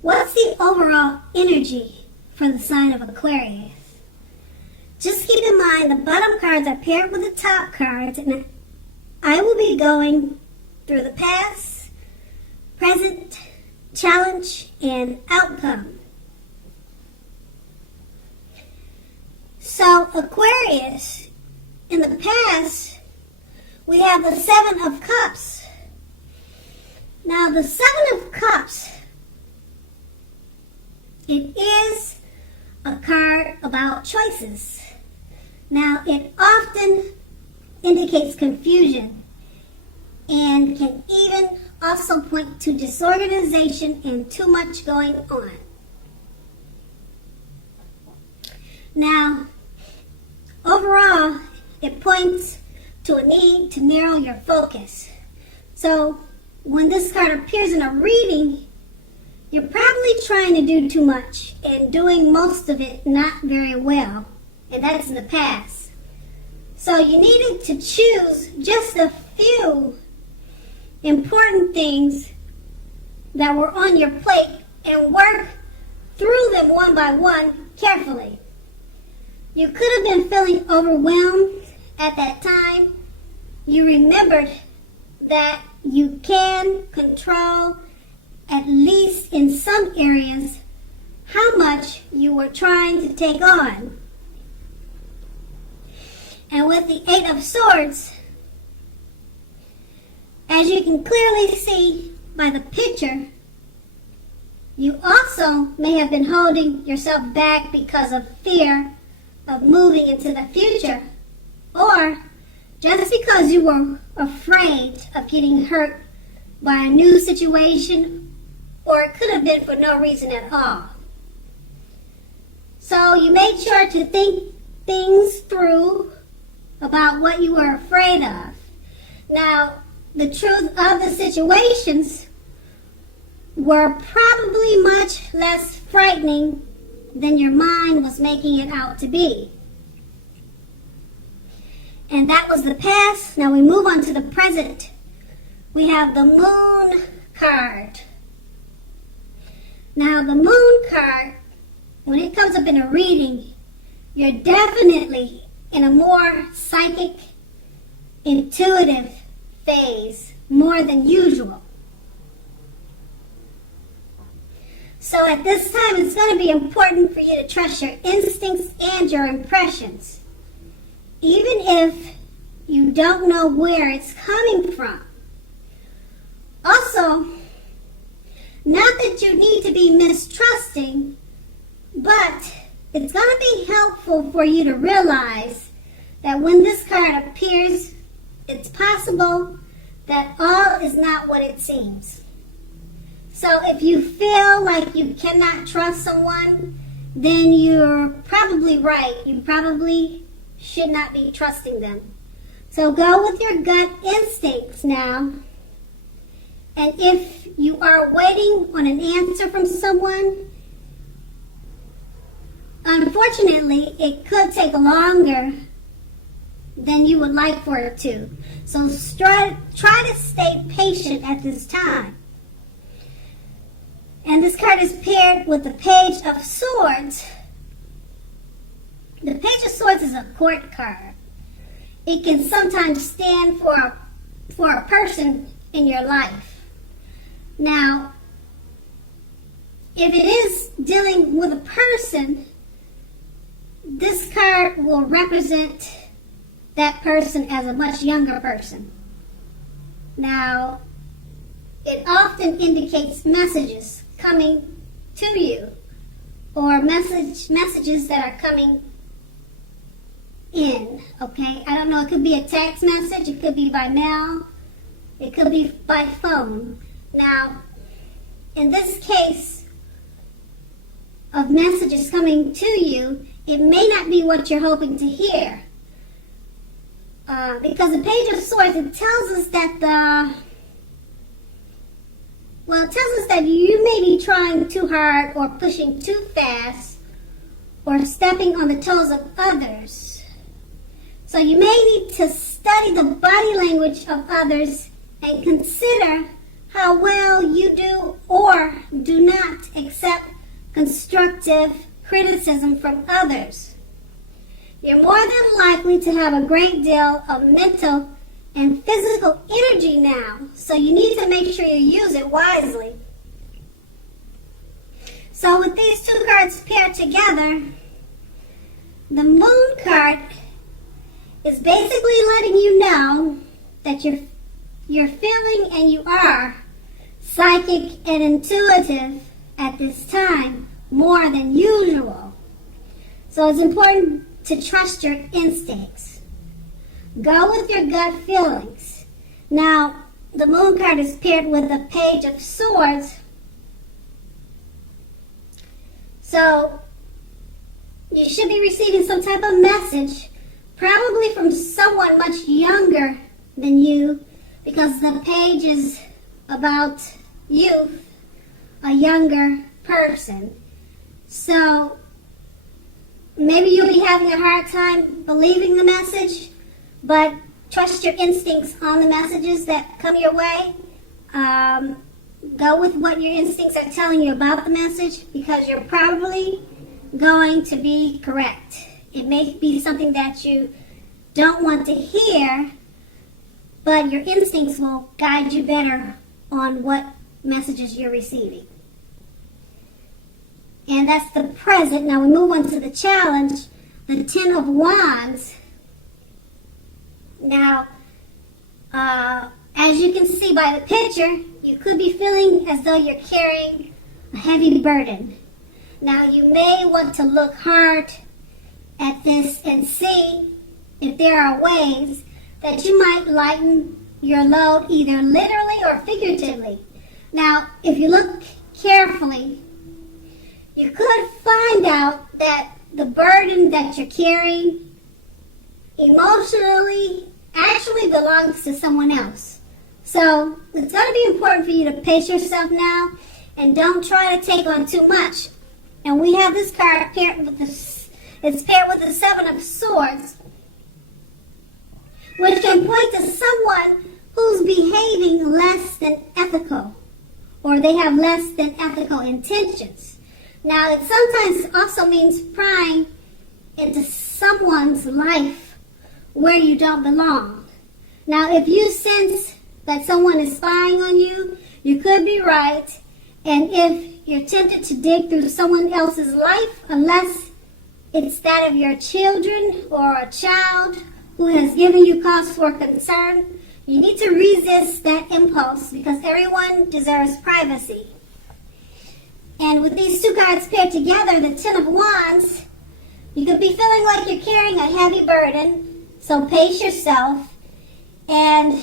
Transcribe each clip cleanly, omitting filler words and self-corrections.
What's the overall energy for the sign of Aquarius? Just keep in mind the bottom cards are paired with the top cards, and I will be going through the past, present, challenge, and outcome. So Aquarius, in the past, we have the Seven of Cups. Now the Seven of Cups, it is a card about choices. Now it often indicates confusion and can even also point to disorganization and too much going on. Now, overall, it points to a need to narrow your focus. So, when this card appears in a reading, you're probably trying to do too much and doing most of it not very well, and that's in the past. So you needed to choose just a few important things that were on your plate and work through them one by one carefully. You could have been feeling overwhelmed at that time. You remembered that you can control, at least in some areas, how much you were trying to take on. And with the Eight of Swords, as you can clearly see by the picture, you also may have been holding yourself back because of fear of moving into the future, or just because you were afraid of getting hurt by a new situation, or it could have been for no reason at all. So you made sure to think things through about what you were afraid of. Now, the truth of the situations were probably much less frightening than your mind was making it out to be. And that was the past. Now we move on to the present. We have the Moon card. Now the Moon card, when it comes up in a reading, you're definitely in a more psychic, intuitive phase, more than usual. So at this time, it's going to be important for you to trust your instincts and your impressions, even if you don't know where it's coming from. Also, not that you need to be mistrusting, but it's going to be helpful for you to realize that when this card appears, it's possible that all is not what it seems. So if you feel like you cannot trust someone, then you're probably right. You probably should not be trusting them. So go with your gut instincts now. And if you are waiting on an answer from someone, unfortunately, it could take longer than you would like for it to. So try to stay patient at this time. And this card is paired with the Page of Swords. The Page of Swords is a court card. It can sometimes stand for a person in your life. Now, if it is dealing with a person, this card will represent that person as a much younger person. Now, it often indicates messages coming to you, or messages that are coming in, okay? I don't know, it could be a text message, it could be by mail, it could be by phone. Now, in this case of messages coming to you, it may not be what you're hoping to hear. Because the Page of Swords, it tells us that it tells us that you may be trying too hard or pushing too fast or stepping on the toes of others. So you may need to study the body language of others and consider how well you do or do not accept constructive criticism from others. You're more than likely to have a great deal of mental and physical energy now, so you need to make sure you use it wisely. So with these two cards paired together, the Moon card is basically letting you know that you're feeling and you are psychic and intuitive at this time more than usual. So it's important to trust your instincts. Go with your gut feelings. Now, the Moon card is paired with the Page of Swords. So, you should be receiving some type of message, probably from someone much younger than you, because the page is about youth, a younger person. So, maybe you'll be having a hard time believing the message, but trust your instincts on the messages that come your way. Go with what your instincts are telling you about the message, because you're probably going to be correct. It may be something that you don't want to hear, but your instincts will guide you better on what messages you're receiving. And that's the present. Now we move on to the challenge, the Ten of Wands. Now, as you can see by the picture, you could be feeling as though you're carrying a heavy burden. Now, you may want to look hard at this and see if there are ways that you might lighten your load, either literally or figuratively. Now, if you look carefully, you could find out that the burden that you're carrying emotionally actually belongs to someone else. So it's going to be important for you to pace yourself now and don't try to take on too much. And we have this card paired with it's paired with the Seven of Swords, which can point to someone who's behaving less than ethical, or they have less than ethical intentions. Now, it sometimes also means prying into someone's life where you don't belong. Now, if you sense that someone is spying on you, you could be right. And if you're tempted to dig through someone else's life, unless it's that of your children or a child who has given you cause for concern, you need to resist that impulse, because everyone deserves privacy. And with these two cards paired together, the Ten of Wands, you could be feeling like you're carrying a heavy burden, so pace yourself. And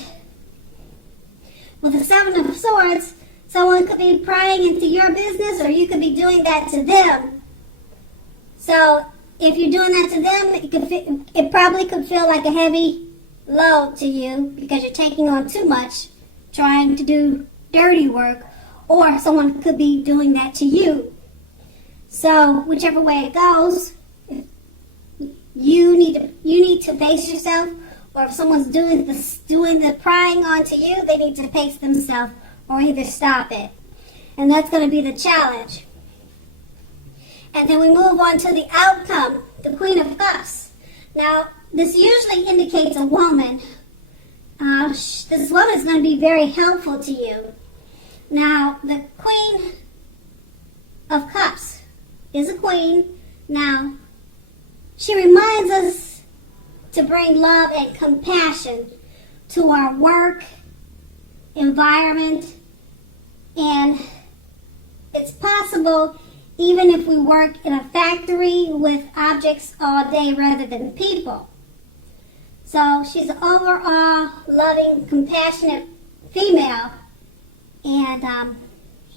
with the Seven of Swords, someone could be prying into your business, or you could be doing that to them. So if you're doing that to them, it probably could feel like a heavy load to you, because you're taking on too much, trying to do dirty work, or someone could be doing that to you. So whichever way it goes, you need to pace yourself, or if someone's doing the prying onto you, they need to pace themselves or either stop it. And that's going to be the challenge. And then we move on to the outcome, the Queen of Cups. Now, this usually indicates a woman. This woman is going to be very helpful to you. Now, the Queen of Cups is a queen. Now, she reminds us to bring love and compassion to our work environment, and it's possible even if we work in a factory with objects all day rather than people. So she's an overall loving, compassionate female, and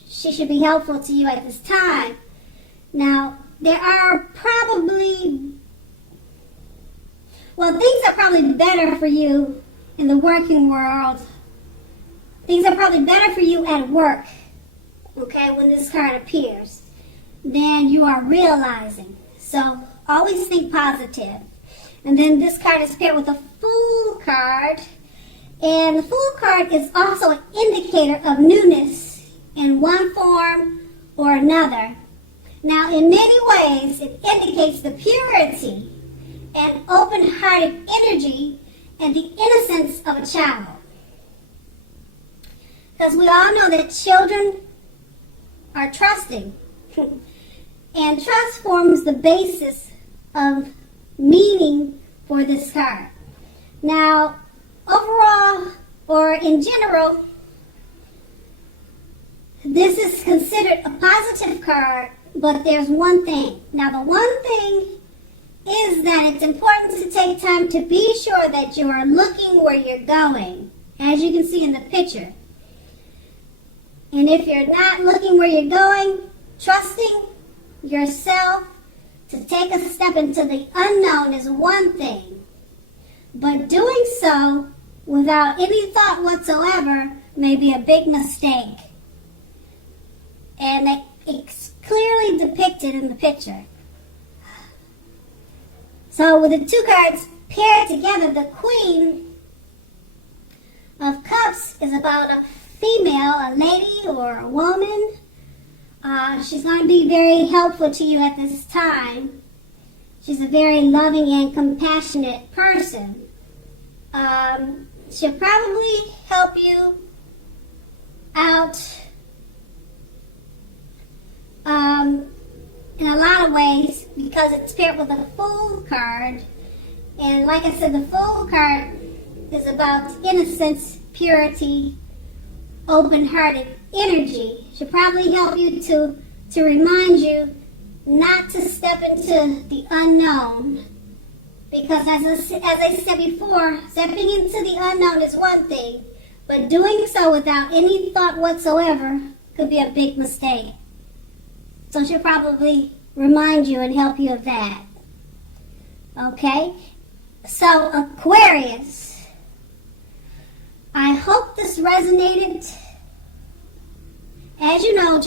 she should be helpful to you at this time. Now, there are probably, things are probably better for you in the working world. Things are probably better for you at work, okay, when this card appears, than you are realizing. So always think positive. And then this card is paired with a Fool card. And the Fool card is also an indicator of newness in one form or another. Now, in many ways, it indicates the purity and open-hearted energy and the innocence of a child. Because we all know that children are trusting. And trust forms the basis of meaning for this card. Now, overall, or in general, this is considered a positive card, but there's one thing. Now, the one thing is that it's important to take time to be sure that you are looking where you're going, as you can see in the picture. And if you're not looking where you're going, trusting yourself to take a step into the unknown is one thing. But doing so without any thought whatsoever may be a big mistake. And it's clearly depicted in the picture. So with the two cards paired together, the Queen of Cups is about a female, a lady or a woman. She's going to be very helpful to you at this time. She's a very loving and compassionate person. She'll probably help you out in a lot of ways because it's paired with a Fool card. And like I said, the Fool card is about innocence, purity, open-hearted energy. She'll probably help you to remind you not to step into the unknown. Because as I said before, stepping into the unknown is one thing, but doing so without any thought whatsoever could be a big mistake. So she'll probably remind you and help you of that. Okay? So, Aquarius, I hope this resonated. As you know,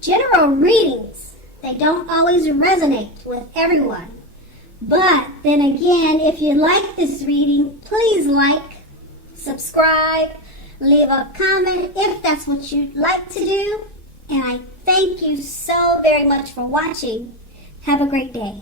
general readings, they don't always resonate with everyone. But then again, if you like this reading, please like, subscribe, leave a comment if that's what you'd like to do. And I thank you so very much for watching. Have a great day.